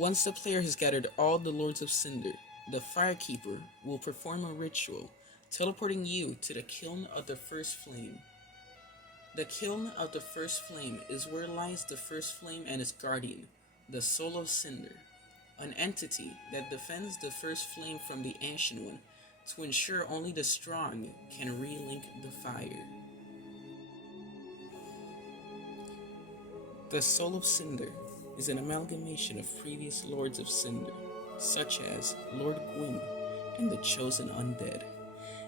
Once the player has gathered all the Lords of Cinder, the Firekeeper will perform a ritual, teleporting you to the Kiln of the First Flame. The Kiln of the First Flame is where lies the First Flame and its guardian, the Soul of Cinder, an entity that defends the First Flame from the Ancient One to ensure only the strong can relink the fire. The Soul of Cinder is an amalgamation of previous Lords of Cinder, such as Lord Gwyn and the Chosen Undead,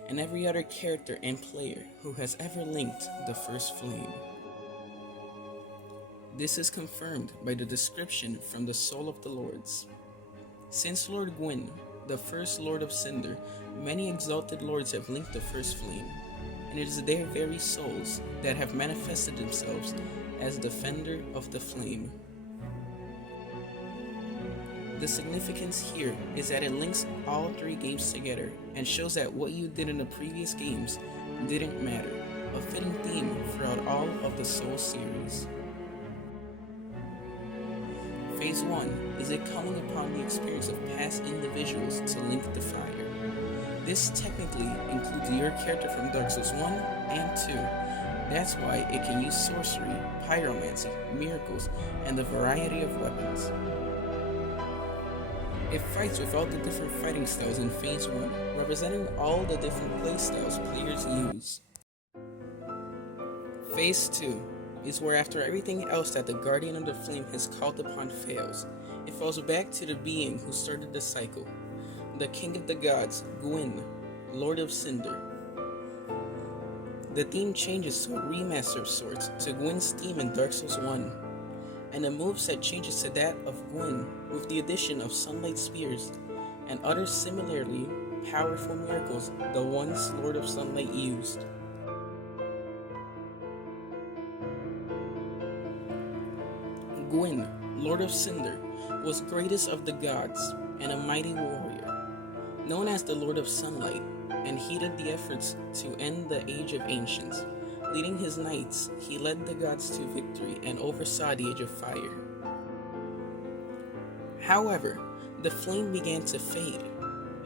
and every other character and player who has ever linked the First Flame. This is confirmed by the description from the Soul of the Lords. Since Lord Gwyn, the first Lord of Cinder, many exalted lords have linked the First Flame, and it is their very souls that have manifested themselves as defender of the flame. The significance here is that it links all three games together and shows that what you did in the previous games didn't matter, a fitting theme throughout all of the Soul series. Phase 1 is it calling upon the experience of past individuals to link the fire. This technically includes your character from Dark Souls 1 and 2. That's why it can use sorcery, pyromancy, miracles, and a variety of weapons. It fights with all the different fighting styles in Phase 1, representing all the different playstyles players use. Phase 2 is where after everything else that the Guardian of the Flame has called upon fails, it falls back to the being who started the cycle, the King of the Gods, Gwyn, Lord of Cinder. The theme changes to a remaster of sorts to Gwyn's theme in Dark Souls 1, and the moveset changes to that of Gwyn with the addition of Sunlight Spears and other similarly powerful miracles the once Lord of Sunlight used. Gwyn, Lord of Cinder, was greatest of the gods and a mighty warrior, known as the Lord of Sunlight, and heeded the efforts to end the Age of Ancients. Leading his knights, he led the gods to victory and oversaw the Age of Fire. However, the flame began to fade.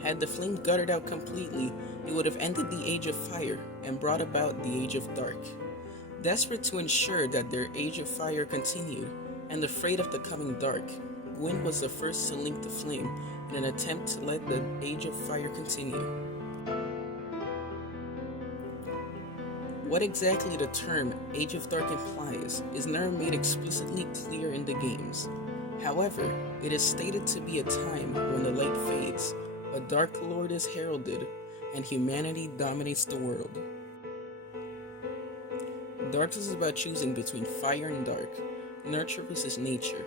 Had the flame guttered out completely, it would have ended the Age of Fire and brought about the Age of Dark. Desperate to ensure that their Age of Fire continued, and afraid of the coming dark, Gwyn was the first to link the flame in an attempt to let the Age of Fire continue. What exactly the term Age of Dark implies is never made explicitly clear in the games. However, it is stated to be a time when the light fades, a Dark Lord is heralded, and humanity dominates the world. Dark Souls is about choosing between fire and dark, nurture versus nature.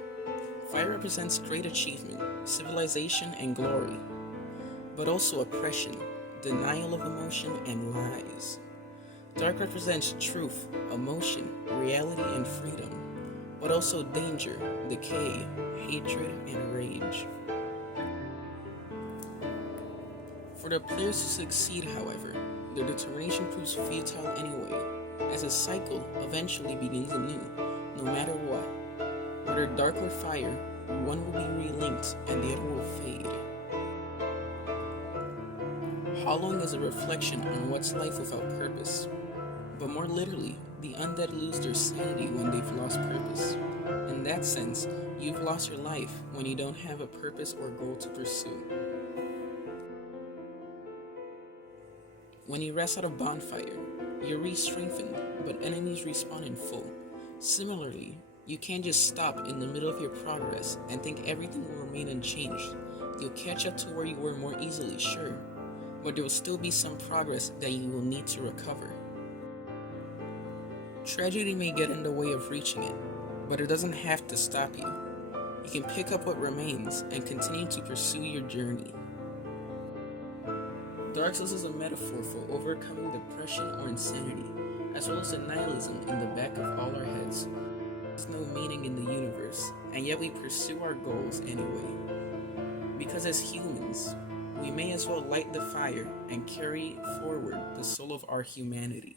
Fire represents great achievement, civilization, and glory, but also oppression, denial of emotion, and lies. Dark represents truth, emotion, reality, and freedom, but also danger, decay, hatred, and rage. For the players to succeed, however, their determination proves futile anyway, as a cycle eventually begins anew, no matter what. Whether dark or fire, one will be relinked and the other will fade. Hollowing is a reflection on what's life without purpose. But more literally, the undead lose their sanity when they've lost purpose. In that sense, you've lost your life when you don't have a purpose or goal to pursue. When you rest at a bonfire, you're re-strengthened, but enemies respawn in full. Similarly, you can't just stop in the middle of your progress and think everything will remain unchanged. You'll catch up to where you were more easily, sure, but there will still be some progress that you will need to recover. Tragedy may get in the way of reaching it, but it doesn't have to stop you. You can pick up what remains and continue to pursue your journey. Dark Souls is a metaphor for overcoming depression or insanity, as well as the nihilism in the back of all our heads. There's no meaning in the universe, and yet we pursue our goals anyway. Because as humans, we may as well light the fire and carry forward the soul of our humanity.